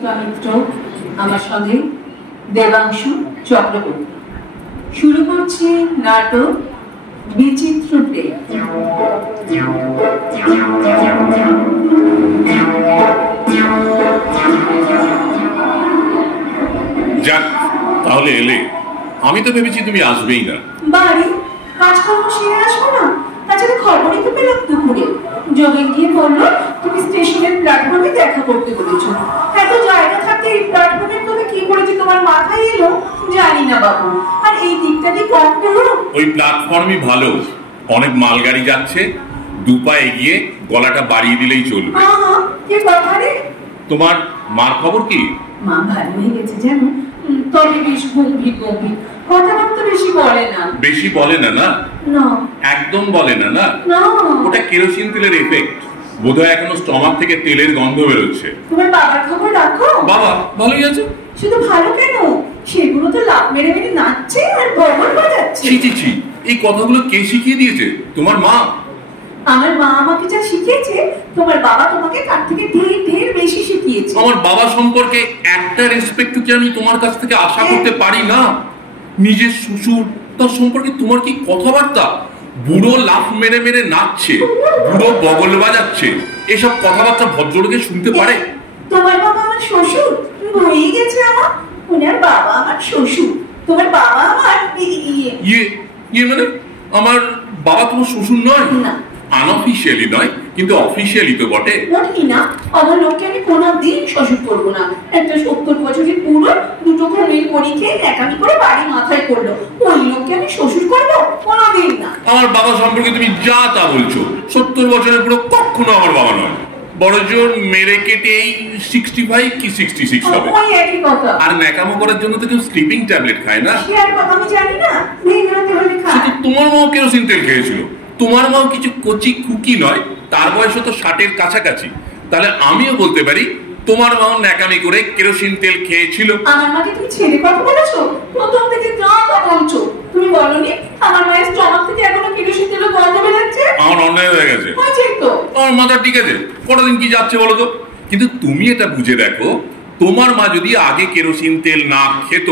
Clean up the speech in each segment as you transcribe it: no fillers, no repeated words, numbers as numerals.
দীপিকা মিত্র, আমার সঙ্গে দেবাংশু চক্রবর্তী। শুরু করছি নাটক বিচিত্র প্রেম। যাক, তাহলে এলে। আমি তো ভেবেছি তুমি আসবেই না। বাড়ি কাজকর্ম সেরে আসবো না? তাছাড়া খবরই তো পেলাম দুপুরে। যোগেন গিয়ে বললো তুমি স্টেশনের প্ল্যাটফর্মে দেখা করতে বলেছো। এত জায়গা থাকতে এই প্ল্যাটফর্মের কথা কি করেছে তোমার মাথায় এলো জানি না বাবু। আর এই দিকটা দিয়ে কম করো। ওই প্ল্যাটফর্মই ভালো, অনেক মালগাড়ি যাচ্ছে, দুপা এগিয়ে গলাটা বাড়িয়ে দিলেই চলবে। কি কথা রে? তোমার মার খবর কি? মা ভালো হয়ে গেছে জানো, তবে বেশ গম্ভীর গম্ভীর, কথাবার্তা বেশি বলে না। বেশি বলে না? না না, একদম বলে না। না, না, ওটা কেরোসিন তেলের এফেক্ট। বোধহয় এখনো স্টমাক থেকে তেলের গন্ধ বেরোচ্ছে। তোমার বাবার খবর রাখো? বাবা ভালোই আছে। শুধু ভালো কেন, সেগুলো তো লাভ মেরে মেরে নাচছে আর বগল বাজাচ্ছে। ছি ছি ছি, এই কথাগুলো কে শিখিয়ে দিয়েছে? তোমার মা? আমার মা আমাকে যা শিখিয়েছে তোমার বাবা তোমাকে তার থেকে ঢের ঢের বেশি শিখিয়েছে। আমার বাবা সম্পর্কে একটা রেসপেক্ট কি আমি তোমার কাছ থেকে আশা করতে পারি না? নিজের শ্বশুর, তার সম্পর্কে তোমার কি কথাবার্তা? বুড়ো লাফ মেরে মেরে নাচছে, বুড়ো বগল বাজাচ্ছে, এসব কথাবার্তা ভদ্রলোকে শুনতে পারে? তোমার বাবা আমার শ্বশুর হয়ে গেছে আমার, ওনার বাবা আমার শ্বশুর, তোমার বাবা আমার ইয়ে মানে আমার বাবা তোমার শ্বশুর নয়? না, আনঅফিশিয়ালি নয়, কিন্তু অফিশিয়ালি তো বটে। মোটেই না, আমার লোককে আমি কোনোদিন শ্বশুর করবো না। একটা 70 বছরের পুরো দুটো ঘরের পরী খেয়ে একামি করে বাড়ি মাথায় করলো, ওই লোককে আমি শ্বশুর করবো? কোনোদিন না। আমার বাবা সম্পর্কে তুমি যা তা বলছো। 70 বছরের পুরো কখনো আমার বাবা নয়, বড় জোর মেরে কেটে এই 65 কি 66 হবে। ওই একই কথা। আর ন্যাকামো করার জন্য তো কেউ স্লিপিং ট্যাবলেট খায় না। সে আর আমি জানি না, মেয়েগুলোকে হলে খায়। শুধু তোমার মাও কেরোসিন তেল খেয়েছিল। তোমার মাও কিছু কচি কুকি নয়, তার বয়স তো 60-এর কাছাকাছি। তাহলে আমিও বলতে পারি তোমার মাও ন্যাকামি করে কেরোসিন তেল খেয়েছিল। আমার মাকে তুমি ছেলে কথা বলেছো? প্রথম থেকে যা তা বলছো। তুমি বলনি আমার মায়ের স্টমাক থেকে এখনো কেরোসিন তেলের গন্ধ বেরোচ্ছে? আমার অন্যায় হয়ে গেছে। হয়েছে তো। আমার মাথা ঠিক আছে, কতদিন কি যাচ্ছে বলো তো? কিন্তু তুমি এটা বুঝে দেখো, তোমার মা যদি আগে কেরোসিন তেল না খেত,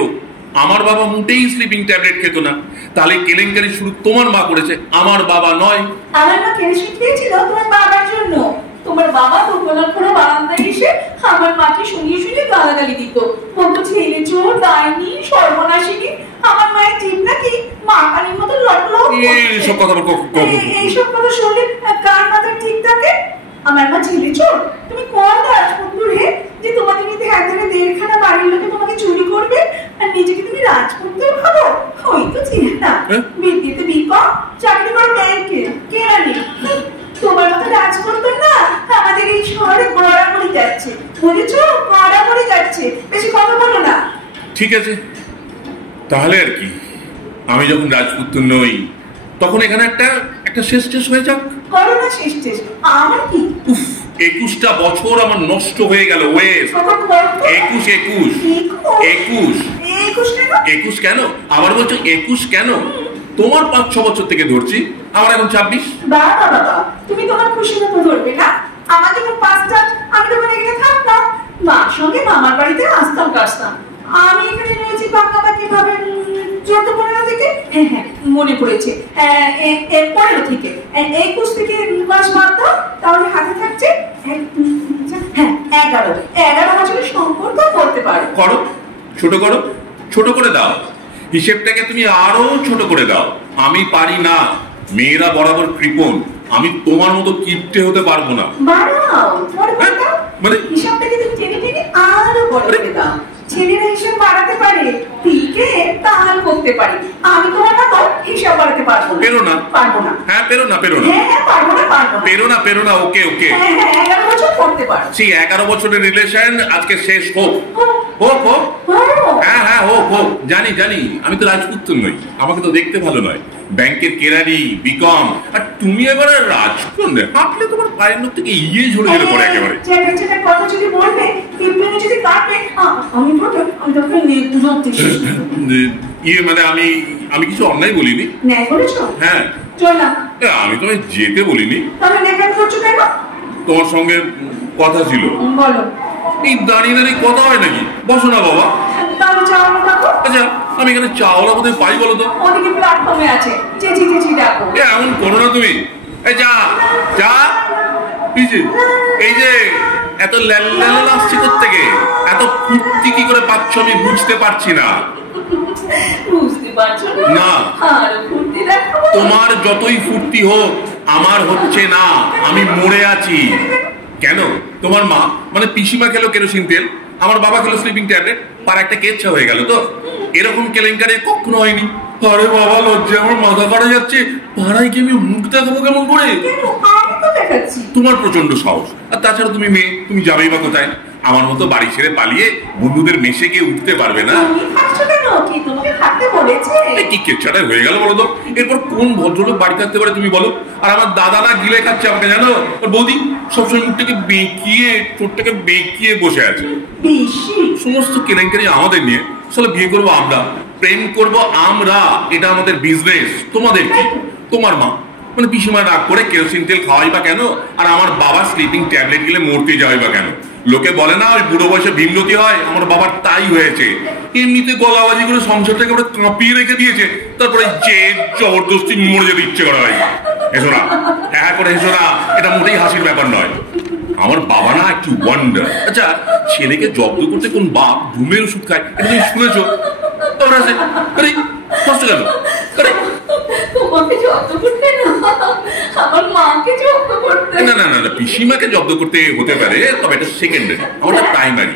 আমার বাবা মোটেই স্লিপিং ট্যাবলেট খেত না। তাহলে কেলেঙ্কারি শুরু তোমার মা করেছে, আমার বাবা নয়। আমার মা কেরোসিন খেয়েছিল তোমার বাবার জন্য। তোমার বাবা দোকানের করে বারান্দায় এসে আমার মাকে শুনিয়ে শুনিয়ে গালাগালি দিত, বলতো ছেলে চোর, ডাইনি, সর্বনাশিনী। আমার মায়ের জিভ নাকি মা কালীর মতো লটলট। এইসব কথা এইসব কথা শুনলে কার মাথায় ঠিক থাকে? আমার মা ছেলে চোর? তুমি কোন রাজপুত্র হে যে তোমাকে নিতে একদিনে 1.5খানা বাড়ির লোকে তোমাকে চুরি করবে আর নিজেকে তুমি রাজপুত্র ভাবো? ওই তো ছিলে না, বিদ্যুতে বিকম, চাকরি করো ব্যাংকে, কেরানি। তোমার মতো রাজপুত্র না আমাদের এই শহরে গড়াগড়ি যাচ্ছে, বুঝেছো? গড়াগড়ি যাচ্ছে। বেশি কথা বলো না। ঠিক আছে, তাহলে আর কি, আমি যখন রাজপুত্র নই তখন এখানে একটা শেষ হয়ে যাক। করো না শেষ। আমার কি? 21টা বছর আমার নষ্ট হয়ে গেল। 21 কেন আবার বলছো? 21 কেন? তোমার 5-6 বছর থেকে ধরছি, আমার এখন 26। বাবা তুমি তোমার খুশি মতো ধরবে না। আমার যখন 5টা, আমি তখন এখানে থাকতাম, মার সঙ্গে মামার বাড়িতে আসতাম কাটতাম। আমি এখানে রয়েছি পাকাপাকি ভাবে 14-15 থেকে, হ্যাঁ মনে পড়েছে, 15 থেকে, 21 থেকে মাস বাদ দাও, তাহলে হাতে থাকছে 11 বছরের সম্পর্ক করতে পারো। করো, ছোট করে দাও, হিসেবটাকে তুমি আরো ছোট করে দাও। আমি পারি না, মেয়েরা বরাবর কৃপণ, আমি তোমার মতো কিপটে হতে পারবো না। বাড়াও, মানে হিসাবটাকে তুমি টেনে টেনে আরো বড় করে দাও। ছেলেরা হিসাব বাড়াতে পারে, ঠিকই তাল করতে পারে, আমি তোমার মতো হিসাব বাড়াতে পারবো না। পারবো না। হ্যাঁ পেরো না। হ্যাঁ পারবো না। পেরো না। ওকে। হ্যাঁ 11 বছর করতে পারো। সেই 11 বছরের রিলেশন আজকে শেষ হোক। হ্যাঁ হোক। জানি আমি তো রাজপুত্র নই, আমাকে তো দেখতে ভালো নয়। ব্যাংকের কেরানি, বিকম, আর তুমি এবারে রাজকন্যা। হাঁটলে তোমার পায়ের নোখ থেকে ঝরে পড়ে একেবারে। কথা যদি বলবে, যদি কাটবে, আমি মানে আমি কিছু অন্যায় বলিনি। হ্যাঁ আমি তোমায় যেতে বলিনি। তাহলে করছো কেন? তোমার সঙ্গে কথা ছিল। বলো। এই দাঁড়িয়ে দাঁড়িয়ে কথা হয় নাকি? বসো না বাবা। তাহলে চাওয়ালা ডাকো। আচ্ছা আমি এখানে চাওয়ালা কোথায় পাই বলো তো? ওদিকে প্ল্যাটফর্মে আছে, চেঁচি চেঁচি ডাকো। এমন করো না তুমি। এই যা যা, এই যে এত ল্যালা আসছে কোত্থেকে? এত ফুর্তি কি করে পাচ্ছ আমি বুঝতে পারছি না। বুঝতে পারছো না? আর ফুর্তি দেখো। তোমার যতই ফুর্তি হোক আমার হচ্ছে না, আমি মরে আছি। কেন? তোমার মা মানে পিসিমা খেলো কেরোসিন তেল, আমার বাবা খেলো স্লিপিং ট্যাবলেট, পার একটা কেচ্ছা হয়ে গেল। তো এরকম কেলেঙ্কারি কখনো হয়নি। আরে বাবা লজ্জা আমার মাথা কাটা যাচ্ছে। পাড়ায় কি আমি মুখ দেখাবো কেমন করে? তোমার প্রচন্ড সাহস। আর তাছাড়া তুমি মেয়ে, তুমি যাবেই বা কোথায়? আমার মতো বাড়ি ছেড়ে পালিয়ে বন্ধুদের মেশে গিয়ে উঠতে পারবে না। কি কেচ্ছাটা হয়ে গেল বলো তো? এরপর কোন ভদ্রলোক বাড়ি থাকতে পারে তুমি বলো? আর আমার দাদা না গিলে খাচ্ছে আমাকে, জানো? আর বৌদি সবসময় মুখটাকে বেঁকিয়ে, ঠোঁটটাকে বেঁকিয়ে বসে আছে। সমস্ত কেলেঙ্কারি আমাদের নিয়ে। আসলে বিয়ে করবো আমরা, প্রেম করবো আমরা, এটা আমাদের বিজনেস। তোমাদের কি? তোমার মা মানে পিসিমা রাগ করে কেরোসিন তেল খাওয়াই বা কেন? আর আমার বাবা স্লিপিং ট্যাবলেট গেলে মরতে যাওয়াই বা কেন? লোকে বলে না ওই বুড়ো বয়সে ভীমরতি হয়, আমার বাবার তাই হয়েছে। এমনিতে গলাবাজি করে সংসারটাকে ওরা কাঁপিয়ে রেখে দিয়েছে, তারপরে যে জবরদস্তি মরে যেতে ইচ্ছে করা হয়। হেসো না, হ্যাঁ করে হেসো না, এটা মোটেই হাসির ব্যাপার নয়। আমার বাবা না একটু ওয়ান্ডার। আচ্ছা ছেলেকে জব্দ করতে কোন বাপ ঘুমের ওষুধ খায়, এটা তুমি শুনেছো? তোমরা আছে আরে কষ্ট কেন? আরে তোমাকে জব্দ করতে না, আমার মাকে জব্দ করতে। না না না, পিসিমাকে জব্দ করতে হতে পারে, তবে এটা সেকেন্ডারি, আমারটা প্রাইমারি।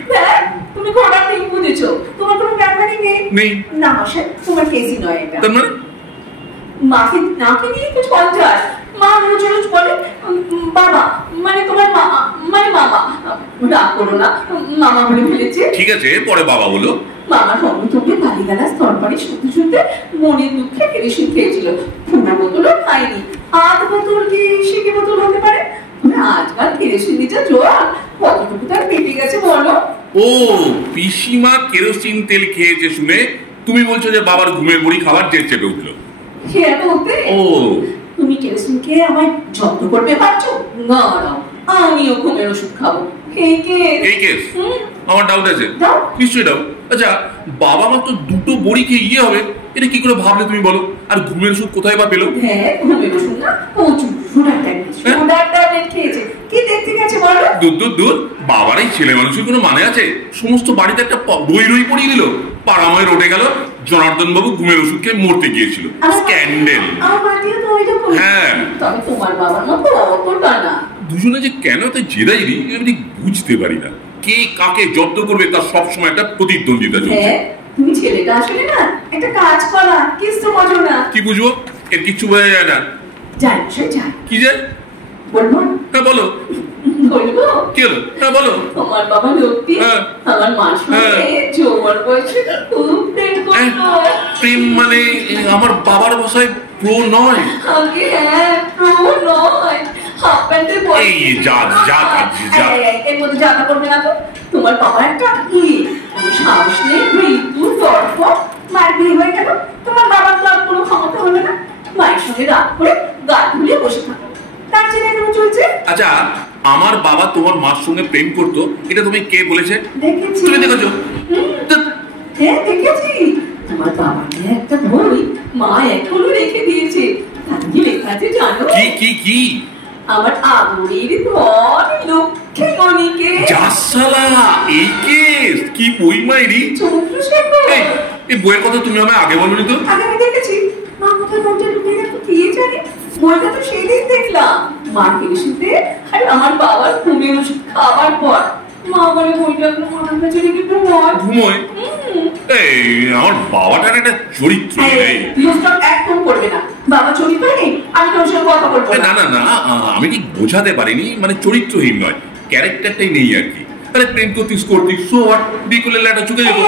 তুমি ঘোড়া ঠিক বুঝেছো, তোমার কোনো প্রাইমারি নেই। না মশাই, তোমার কেসই নয় এটা। তার মানে মাকে নাকে নিয়ে কিছু পঞ্চাশ মা রোজ রোজ বলে বাবা, মানে তোমার মা মানে মামা। রাগ করো না, মামা বলে ফেলেছে। ঠিক আছে পরে বাবা বলো। মামার অমৃতকে গালিগালাজ স্তরপাড়ি শুনতে শুনতে মনের দুঃখে কেরোসিন খেয়েছিল। পুরো বোতলও খায়নি, আধ বোতল কি সিকি বোতল হতে পারে। আজকাল কেরোসিন যা জোয়ার, কতটুকু তার পেটে গেছে বলো? ও পিসিমা কেরোসিন তেল খেয়েছে শুনে তুমি বলছো যে বাবার ঘুমের বড়ি খাবার জেদ চেপে উঠলো। সেটা হতে ও তুমি কেরোসিন খেয়ে আমায় যত্ন করতে পারছো না? আমিও ঘুমের ওষুধ খাবো। এই কেস আমার ডাউট আছে, নিশ্চয়ই ডাউট। আচ্ছা বাবা মা তো দুটো বড়ি খেয়ে ইয়ে হবে, এটা কি করে ভাবলে তুমি বলো? আর ঘুমের ওষুধ কোথায় বা পেলো? হ্যাঁ ঘুমের ওষুধ না, সুগার ট্যাবলেট খেয়েছে। কি দেখতে গেছে বলো? দূর বাবার এই ছেলে মানুষের কোনো মানে আছে? সমস্ত বাড়িতে একটা রই পড়িয়ে দিল। পাড়াময় রোডে গেল জনার্দন বাবু ঘুমের ওষুধ খেয়ে মরতে গিয়েছিল। স্ক্যান্ডেল। হ্যাঁ তবে তোমার বাবার মতো অতটা না। দুজনে যে কেন তাই জেদাইনি আমি বুঝতে পারি না। কে কাকে জব্দ করবে তার সবসময় একটা প্রতিদ্বন্দ্বিতা চলছে। তুমি ছেলেটা আসলে না একটা কাজ করা কিছু বোঝো না। কি বুঝবো? এর কিচ্ছু বোঝা যায় না। যাই সে যাই। কি যায়? বলবো? হ্যাঁ বলো। বলবো? কি হলো? হ্যাঁ বলো। তোমার বাবা লক্ষ্মী আমার মার সঙ্গে জোয়ার বয়সে খুব প্রেম করতো। প্রেম মানে আমার বাবার ভাষায় প্রো নয়। আগে হ্যাঁ প্রো নয়, হাফ প্যান্টের বয়স। এই যা এর মধ্যে জানা করবে না তো? তোমার বাবা একটা কি সাহস নেই, মৃত্যু দর্প। মায়ের বিয়ে হয়ে গেল, তোমার বাবার তো আর কোনো ক্ষমতা হলো না। মায়ের সঙ্গে রাগ করে গা ধুলে বসে থাকো, তার জন্য এরকম চলছে। আচ্ছা আমার বাবা তোমার মার সঙ্গে প্রেম করতো, এটা তুমি কে বলেছে? দেখেছি। তুমি দেখেছো? হ্যাঁ দেখেছি। তোমার বাবাকে একটা বই মা এখনো রেখে দিয়েছে। তাতে কি লেখা আছে জানো? কি? আমার আদরের ধন লক্ষ্মী মণিকে। জাসালা এই কেস কি বই মাইরি? চন্দ্রশেখর। এই বইয়ের কথা তুমি আমায় আগে বলনি তো? আগে আমি দেখেছি। মা কোথায় বইটা ঢুকে গেল কে জানে? বইটা তো সেদিন দেখলাম মা কেরোসিনতে আর আমার বাবার ঘুমের ওষুধ খাবার পর। মা বলে বইটা মাথার কাছে রেখে ঘুমোয়। এই আমার বাবাটার একটা চরিত্র নেই। একদম করবে না। বাবা চরিত্র নেই, আমি তোর সঙ্গে কথা বলবো না। আমি ঠিক বোঝাতে পারিনি, মানে চরিত্রহীন নয়, ক্যারেক্টারটাই নেই আর কি। আরে প্রেম করতিস সো হোয়াট? বিয়ে করলে ল্যাটা চুকে যেত।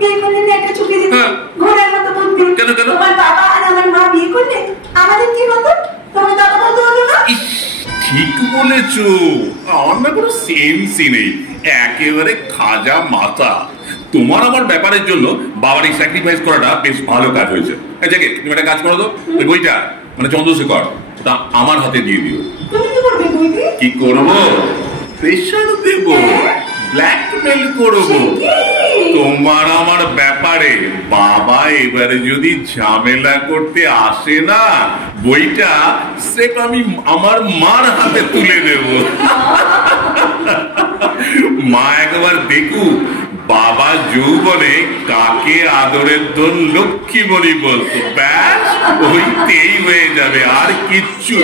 বিয়ে করলে ল্যাটা চুকে যেত ঘোড়ার মতো বলতে। কেন? তোমার বাবা আর আমার মা বিয়ে করলে আমাদের কি হতো? তোমার দাদা বলতে হতো না? ঠিক বলেছো, আমার না কোনো সেন্সই নেই, একেবারে খাজা মাথা। তোমার আমার ব্যাপারের জন্য বাবার এই স্যাক্রিফাইস করাটা বেশ ভালো কাজ হয়েছে। জাগে তুমি একটা কাজ করো তো, ওই বইটা মানে চন্দ্রশেখর ওটা আমার হাতে দিয়ে দিও। তুমি কি করবে বই দিয়ে? কি করবো? প্রেশার দেবো, ব্ল্যাকমেল করবো তোমার আমার ব্যাপারে। বাবা এবারে যদি ঝামেলা করতে আসে না, বইটা সেটা আমি আমার মার হাতে তুলে দেব। মা একবার দেখুক বাবা যৌবনে কাকে আদরের দোল লক্ষ্মী বলি বলতো, ব্যাস ওইতেই হয়ে যাবে, আর কিচ্ছু।